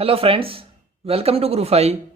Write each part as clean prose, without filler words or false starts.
Hello friends, welcome to GuruPhy.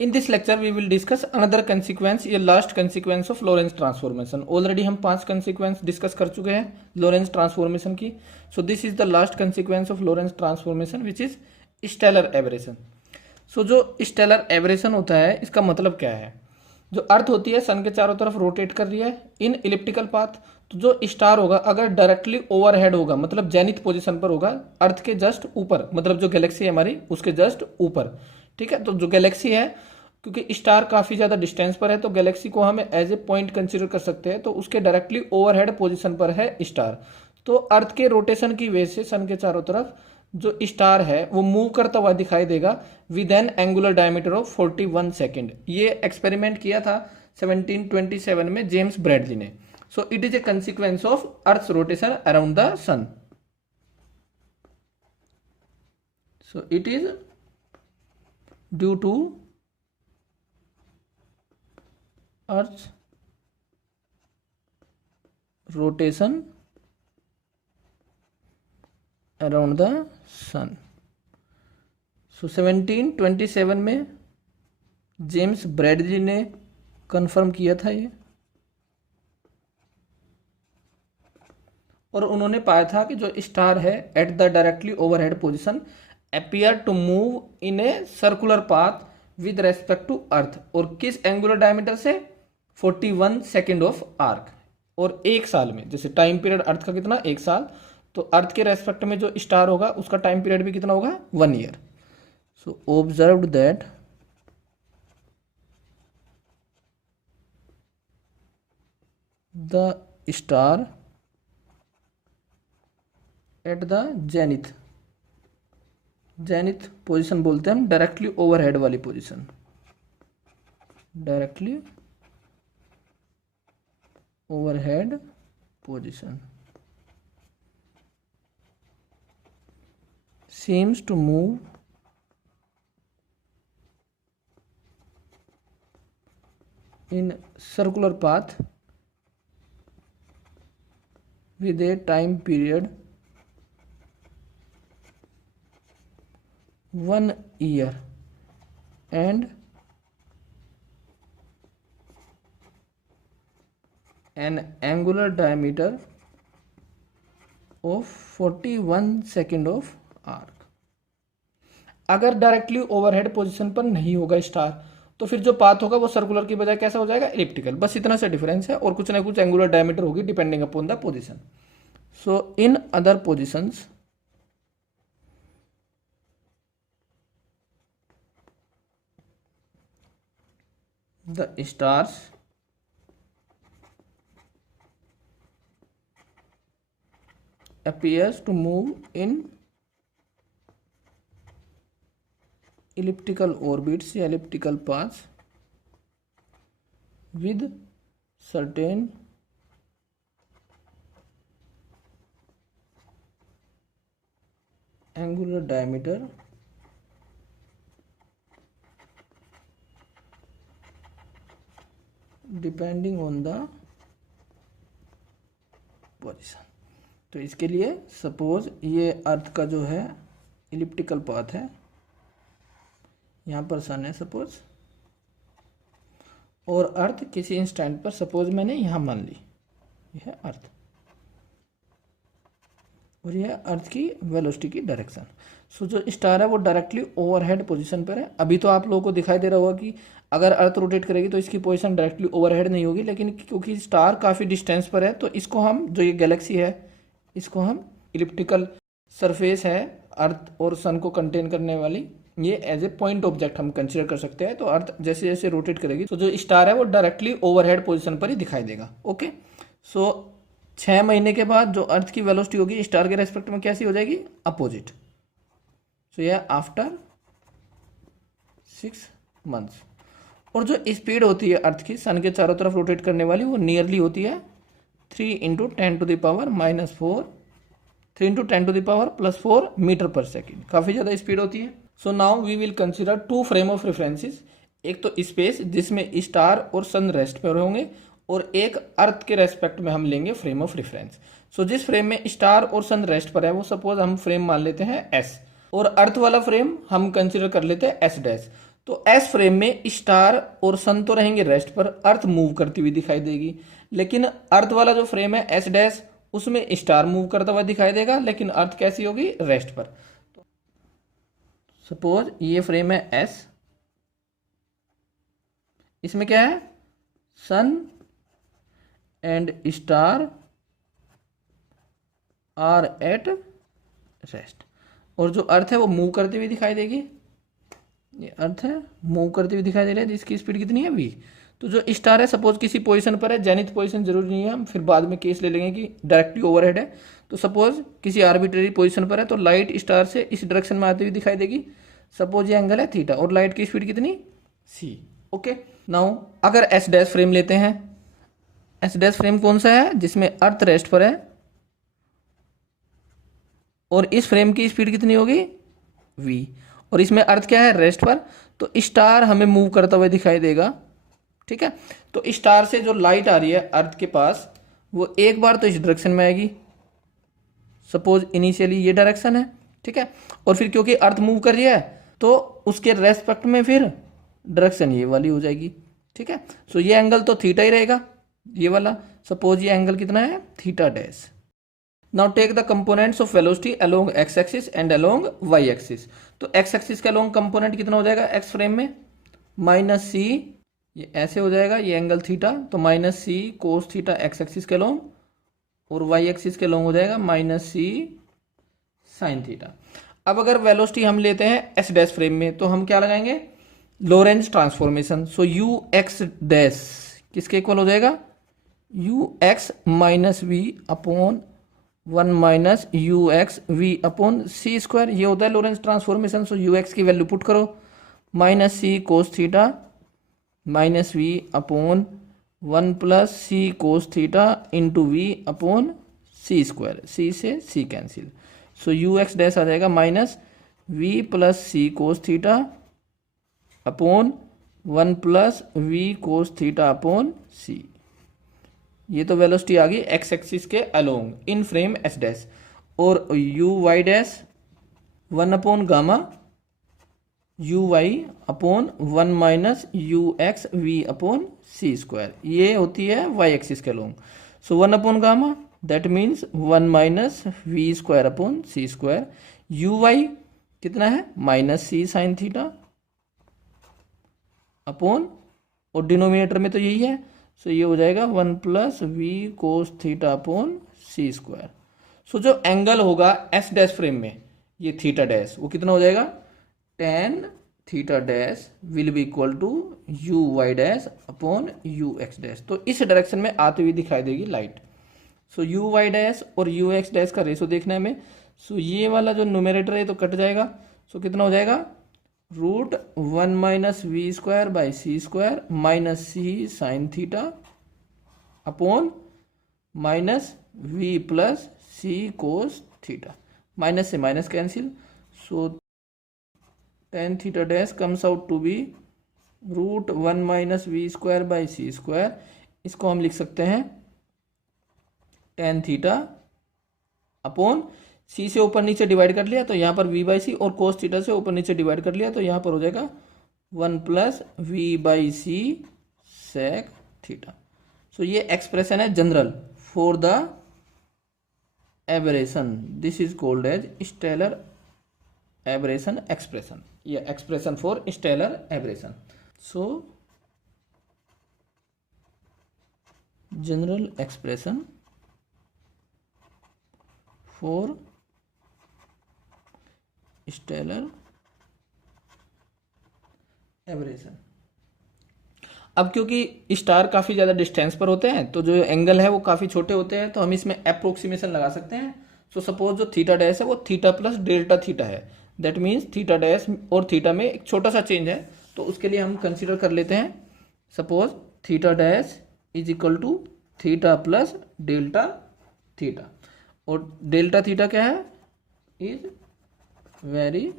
In this lecture we will discuss another consequence, ये last consequence of Lorentz transformation. Already हम 5 consequence discuss कर चुके हैं Lorentz transformation की. So this is the last consequence of Lorentz transformation which is stellar aberration. So जो stellar aberration होता है इसका मतलब क्या है? जो अर्थ होती है सन के चारों तरफ रोटेट कर रही है इन इलिप्टिकल पाथ, तो जो स्टार होगा अगर डायरेक्टली ओवरहेड होगा मतलब जेनिथ पोजीशन पर होगा अर्थ के जस्ट ऊपर, मतलब जो गैलेक्सी है हमारी उसके जस्ट ऊपर, ठीक है। तो जो गैलेक्सी है क्योंकि स्टार काफ़ी ज़्यादा डिस्टेंस पर है तो गैलेक्सी को हम एज ए पॉइंट कंसिडर कर सकते हैं, तो उसके डायरेक्टली ओवरहेड पोजीशन पर है स्टार। तो अर्थ के रोटेशन की वजह से सन के चारों तरफ जो स्टार है वो मूव करता हुआ दिखाई देगा with an angular diameter of 41 second. ये एक्सपेरिमेंट किया था 1727 में जेम्स ब्रैडली ने। So it is a consequence of earth rotation around the sun. So it is due to earth rotation around the sun. So 1727 में James Bradley ने confirm किया था ये, और उन्होंने पाया था कि जो स्टार है at the directly overhead position appear to move in a circular path with respect to earth, और किस एंगुलर डायमीटर से 41 सेकेंड ऑफ आर्क। और एक साल में, जैसे टाइम पीरियड अर्थ का कितना, एक साल, तो अर्थ के रेस्पेक्ट में जो स्टार होगा उसका टाइम पीरियड भी कितना होगा, 1 year. So observed that the star at the zenith, zenith position बोलते हैं हम डायरेक्टली ओवरहेड वाली position, directly overhead position seems to move in circular path with a time period 1 year and an angular diameter of 41 second of arc. अगर directly overhead position पर नहीं होगा star तो फिर जो पाथ होगा वो सर्कुलर की बजाय कैसा हो जाएगा, एलिप्टिकल। बस इतना सा डिफरेंस है, और कुछ ना कुछ एंगुलर डायमीटर होगी depending upon the position. So in other positions the stars appears to move in elliptical orbits या elliptical paths with certain angular diameter depending on the position। तो इसके लिए सपोज ये अर्थ का जो है इलिप्टिकल पाथ है, यहाँ पर सन है सपोज, और अर्थ किसी इंस्टेंट पर सपोज मैंने यहाँ मान ली यह है अर्थ, और यह अर्थ की वेलोसिटी की डायरेक्शन। सो जो स्टार है वो डायरेक्टली ओवरहेड पोजीशन पर है। अभी तो आप लोगों को दिखाई दे रहा होगा कि अगर अर्थ रोटेट करेगी तो इसकी पोजीशन डायरेक्टली ओवरहेड नहीं होगी, लेकिन क्योंकि स्टार काफ़ी डिस्टेंस पर है तो इसको हम, जो ये गैलेक्सी है इसको हम इलिप्टिकल सरफेस है अर्थ और सन को कंटेन करने वाली, ये एज ए पॉइंट ऑब्जेक्ट हम कंसीडर कर सकते हैं। तो अर्थ जैसे जैसे रोटेट करेगी तो जो स्टार है वो डायरेक्टली ओवरहेड पोजीशन पर ही दिखाई देगा। ओके, सो 6 महीने के बाद जो अर्थ की वेलोसिटी होगी स्टार के रेस्पेक्ट में कैसी हो जाएगी, अपोजिट। सो यह आफ्टर 6 मंथ्स। और जो स्पीड होती है अर्थ की सन के चारों तरफ रोटेट करने वाली वो नियरली होती है 3 × 10⁻⁻⁴ 3 × 10⁻+4 मीटर पर सेकेंड, काफ़ी ज़्यादा स्पीड होती है। So now we will consider 2 frame of references, एक तो स्पेस जिसमें स्टार और सन रेस्ट पर होंगे, और एक अर्थ के रेस्पेक्ट में हम लेंगे फ्रेम ऑफ रेफरेंस। सो जिस फ्रेम में स्टार और सन रेस्ट पर है वो सपोज हम फ्रेम मान लेते हैं एस, और अर्थ वाला फ्रेम हम कंसिडर कर लेते हैं एस डैश। तो एस फ्रेम में स्टार और सन तो रहेंगे रेस्ट पर, अर्थ मूव करती हुई दिखाई देगी। लेकिन अर्थ वाला जो फ्रेम है एस डैश, उसमें स्टार मूव करता हुआ दिखाई देगा, लेकिन अर्थ कैसी होगी, रेस्ट पर। सपोज ये फ्रेम है एस, इसमें क्या है, sun and star are at rest, और जो अर्थ है वो मूव करती हुई दिखाई देगी। ये अर्थ है, मूव करती हुई दिखाई दे रहा है, जिसकी स्पीड कितनी है v। तो जो स्टार है सपोज किसी पोजीशन पर है, जेनिथ पोजीशन जरूरी नहीं है, हम फिर बाद में केस ले लेंगे कि डायरेक्टली ओवरहेड है। तो सपोज किसी आर्बिट्रेरी पोजीशन पर है, तो लाइट स्टार से इस डायरेक्शन में आती हुई दिखाई देगी। सपोज ये एंगल है थीटा और लाइट की स्पीड कितनी, c। ओके, नाउ अगर एस डैश फ्रेम लेते हैं, एस डैश फ्रेम कौन सा है, जिसमें अर्थ रेस्ट पर है, और इस फ्रेम की स्पीड कितनी होगी, v, और इसमें अर्थ क्या है, रेस्ट पर। तो स्टार हमें मूव करता हुआ दिखाई देगा, ठीक है। तो स्टार से जो लाइट आ रही है अर्थ के पास, वो एक बार तो इस डायरेक्शन में आएगी, सपोज इनिशियली ये डायरेक्शन है, ठीक है। और फिर क्योंकि अर्थ मूव कर रही है तो उसके रेस्पेक्ट में फिर डायरेक्शन ये वाली हो जाएगी, ठीक है। सो ये एंगल तो थीटा ही रहेगा, ये वाला। सपोज ये एंगल कितना है, theta dash. Now take the components of velocity along x axis and along y axis. तो एक्स एक्सिस का अलोंग कंपोनेंट कितना हो जाएगा एक्स फ्रेम में, माइनस सी, ये ऐसे हो जाएगा, ये एंगल थीटा, तो माइनस सी कोस थीटा एक्स एक्सिस के अलोंग, और वाई एक्सिस के अलोंग हो जाएगा माइनस सी साइन थीटा। अब अगर वेलोसिटी हम लेते हैं एस डैश फ्रेम में, तो हम क्या लगाएंगे, Lorentz transformation. So U x dash किसके इक्वल हो जाएगा, U X minus V upon 1 minus you x we upon C square, ये होता है Lorentz transformation. So U X की वैल्यू पुट करो, माइनस सी cos theta minus V upon 1 plus सी cos theta into V upon सी square, C से C cancel. So U x dash आ जाएगा minus we plus C cos theta upon 1 plus v cos theta upon c. ये तो velocity आ गई x axis के along in frame S dash. और u y dash 1 upon gamma u y upon 1 minus you x we upon C square, ये होती है y axis के along. So 1 upon gamma that means 1 minus v square upon C square. U y कितना है, minus c sine theta upon, और denominator में तो यही है, सो ये हो जाएगा 1 plus v cos theta upon सी स्क्वायर। सो जो एंगल होगा एस डैश फ्रेम में, ये थीटा डैश, वो कितना हो जाएगा, tan theta dash will be equal to u y dash upon u x dash. तो इस डायरेक्शन में आती हुई दिखाई देगी light. So u y dash और यू एक्स डैश का रेशो देखना है हमें। सो ये वाला जो न्यूमरेटर है तो कट जाएगा, सो कितना हो जाएगा, root 1 minus v square by c square minus c sine theta upon minus we plus C cos theta, minus से minus cancel. So tan theta dash comes out to be root 1 minus v square by c square. इसको हम लिख सकते हैं tan theta upon सी से ऊपर नीचे divide कर लिया तो यहाँ पर v बाई सी, और कोस थीटा से ऊपर नीचे डिवाइड कर लिया तो यहाँ पर हो जाएगा 1 plus v by c sec theta. So ये एक्सप्रेशन है general for the aberration, this is called as stellar aberration expression, या expression for stellar aberration. So general expression for stellar aberration. अब क्योंकि स्टार काफ़ी ज़्यादा डिस्टेंस पर होते हैं तो जो एंगल है वो काफ़ी छोटे होते हैं, तो हम इसमें अप्रोक्सीमेशन लगा सकते हैं। सो सपोज जो थीटा डैश है वो थीटा प्लस डेल्टा थीटा है, दैट मीन्स थीटा डैश और थीटा में एक छोटा सा चेंज है, तो उसके लिए हम कंसीडर कर लेते हैं suppose theta dash is equal to theta plus delta theta, और डेल्टा थीटा क्या है, इज वेरी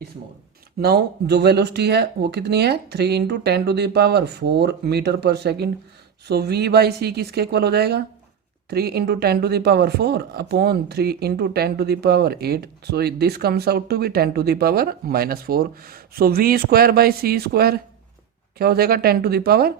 स्मॉल। नाउ जो वेलोसिटी है वो कितनी है, 3 into 10 to the power 4 metre पर second. So v by c किसके इक्वल हो जाएगा, 3 into 10 to the power 4 upon 3 into 10 to the power 8. So this comes out to be 10 to the power minus 4. So v square by c square क्या हो जाएगा 10 to the power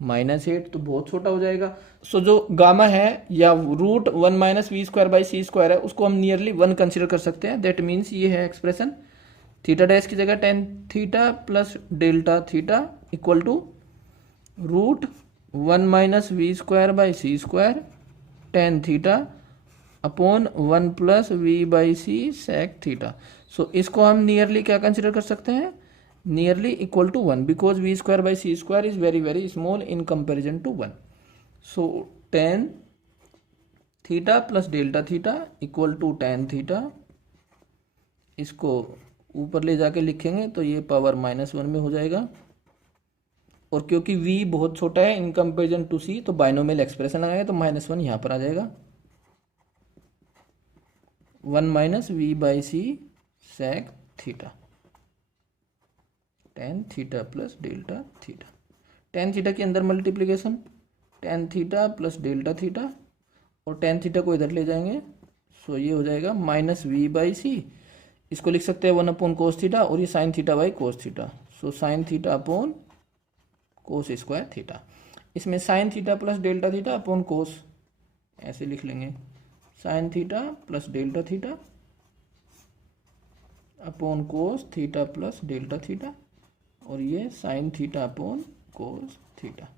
minus 8, तो बहुत छोटा हो जाएगा. सो जो गामा है या root 1 minus v square by c square है उसको हम नियरली 1 कंसिडर कर सकते हैं. दैट मीन्स ये है एक्सप्रेशन थीटा डैश की जगह tan theta plus delta theta equal to root 1 minus v square by c square tan theta upon 1 plus v by c sec theta. So इसको हम nearly क्या कंसिडर कर सकते हैं, nearly equal to 1 because v square by c square is very very small in comparison to 1. So tan theta plus delta theta equal to tan theta, इसको ऊपर ले जाके लिखेंगे तो ये पावर -1 में हो जाएगा. और क्योंकि v बहुत छोटा है इन कंपेरिजन टू c तो बाइनोमियल एक्सप्रेशन लगाएंगे तो -1 यहाँ पर आ जाएगा. 1 minus v by c sec theta tan theta plus delta theta. Tan theta के अंदर multiplication tan theta plus delta theta और टेन थीटा को इधर ले जाएंगे. सो ये हो जाएगा माइनस वी बाई सी, इसको लिख सकते हैं 1 अपॉन कोस थीटा और ये sine theta by cos theta. So sine theta upon cos square theta. इसमें sine theta plus delta theta upon cos ऐसे लिख लेंगे. Sine theta plus delta theta upon cos theta plus delta theta और ये sine theta upon cos theta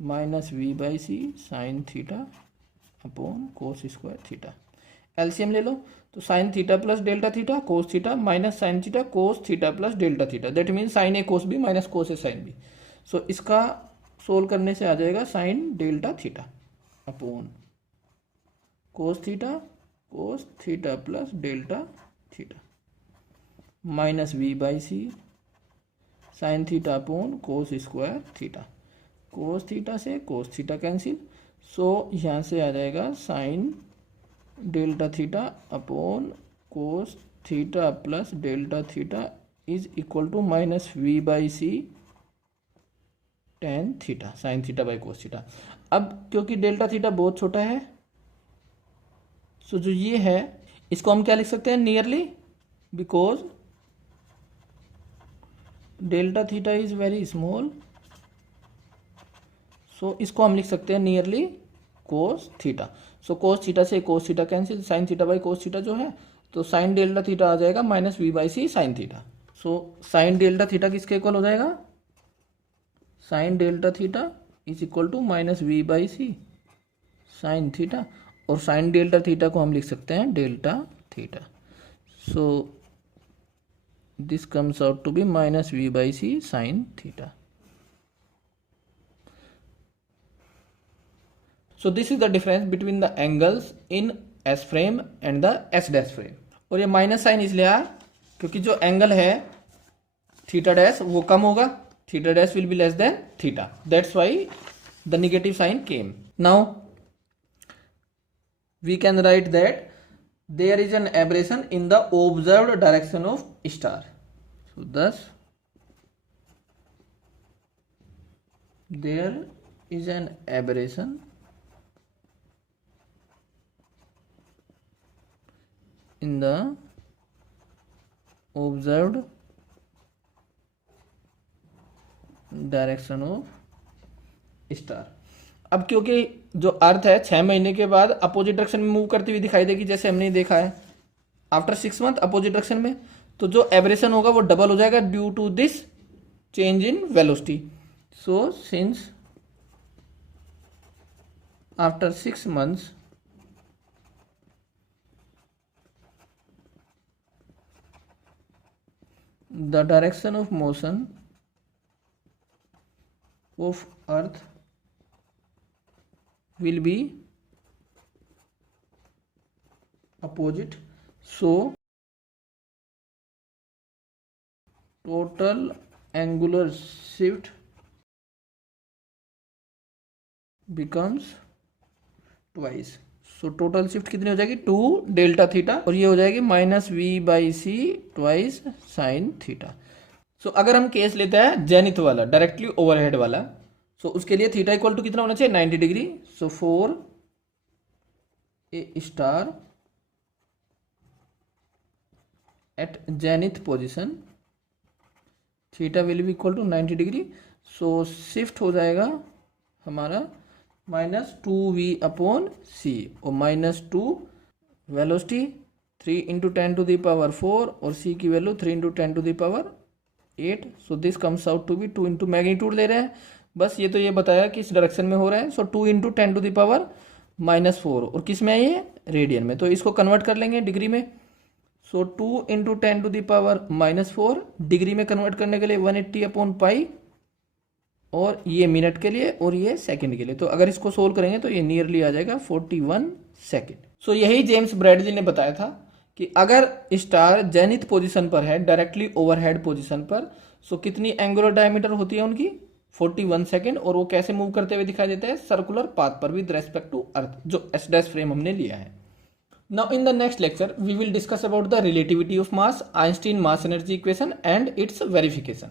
minus v by c sine theta upon cos square theta. LCM ले लो तो sine theta plus delta theta cos theta minus sine theta cos theta plus delta theta. That mean sine A cos B minus cos A sine B. So इसका solve करने से आ जाएगा sine delta theta upon cos theta plus delta theta minus v by c sine theta upon cos square theta. Cos theta से cos theta cancel. So यहाँ से आ जाएगा sine delta theta upon cos theta plus delta theta is equal to minus v by c tan theta sine theta by cos theta. अब क्योंकि delta theta बहुत छोटा है सो जो ये है इसको हम क्या लिख सकते हैं nearly, because delta theta is very small. So इसको हम लिख सकते हैं nearly cos theta. So cos theta से cos theta cancel, sine theta by cos theta जो है तो साइन डेल्टा थीटा आ जाएगा minus v by c sine theta. So sine delta theta किसके इक्वल हो जाएगा, sine delta theta is equal to minus v by c sine theta और sine delta theta को हम लिख सकते हैं delta theta. So this comes out to be minus v by c sine theta. So this is the difference between the angles in s frame and the s dash frame. और ये minus sign इसलिए आया क्योंकि जो angle है theta dash वो कम होगा, theta dash will be less than theta. That's why the negative sign came. Now we can write that there is an aberration in the observed direction of star. So thus there is an aberration in the observed direction of star. अब क्योंकि जो अर्थ है 6 महीने के बाद opposite direction में move करती हुई दिखाई देगी जैसे हमने देखा है आफ्टर 6 मंथ अपोजिट डायरेक्शन में, तो जो एबरेशन होगा वो डबल हो जाएगा due to this change in velocity. So since after 6 months the direction of motion of Earth will be opposite. So total angular shift becomes twice. So total shift कितनी हो जाएगी 2 डेल्टा थीटा और ये हो जाएगी minus v by c twice sine theta. So अगर हम case लेते हैं जेनिथ वाला डायरेक्टली ओवरहेड वाला, सो उसके लिए थीटा इक्वल टू कितना होना चाहिए 90 degree. So 4 a star at zenith position, theta will be equal to 90 degree. So shift हो जाएगा हमारा -2v/c और -2 वेलोसिटी 3 × 10⁴ और c की value 3 × 10⁸। So this comes out to be 2 × magnitude ले रहे हैं, बस ये तो ये बताया कि इस डायरेक्शन में हो रहा है। सो 2 × 10⁻⁻⁴ और किस में है ये, रेडियन में, तो इसको कन्वर्ट कर लेंगे डिग्री में। सो 2 × 10⁻⁻⁴ डिग्री में कन्वर्ट करने के लिए 180/π, और ये मिनट के लिए और ये सेकंड के लिए। तो अगर इसको सोल्व करेंगे तो ये नियरली आ जाएगा 41 सेकंड। सो यही जेम्स ब्रैडली ने बताया था कि अगर स्टार जेनिथ पोजीशन पर है, डायरेक्टली ओवरहेड पोजीशन पर, सो कितनी एंगुलर डायमीटर होती है उनकी, 41 सेकंड, और वो कैसे मूव करते हुए दिखाई देते हैं, सर्कुलर पाथ पर विद रेस्पेक्ट टू अर्थ, जो S' फ्रेम हमने लिया है। Now in the next lecture we will discuss about the relativity of mass, Einstein mass energy equation and its verification.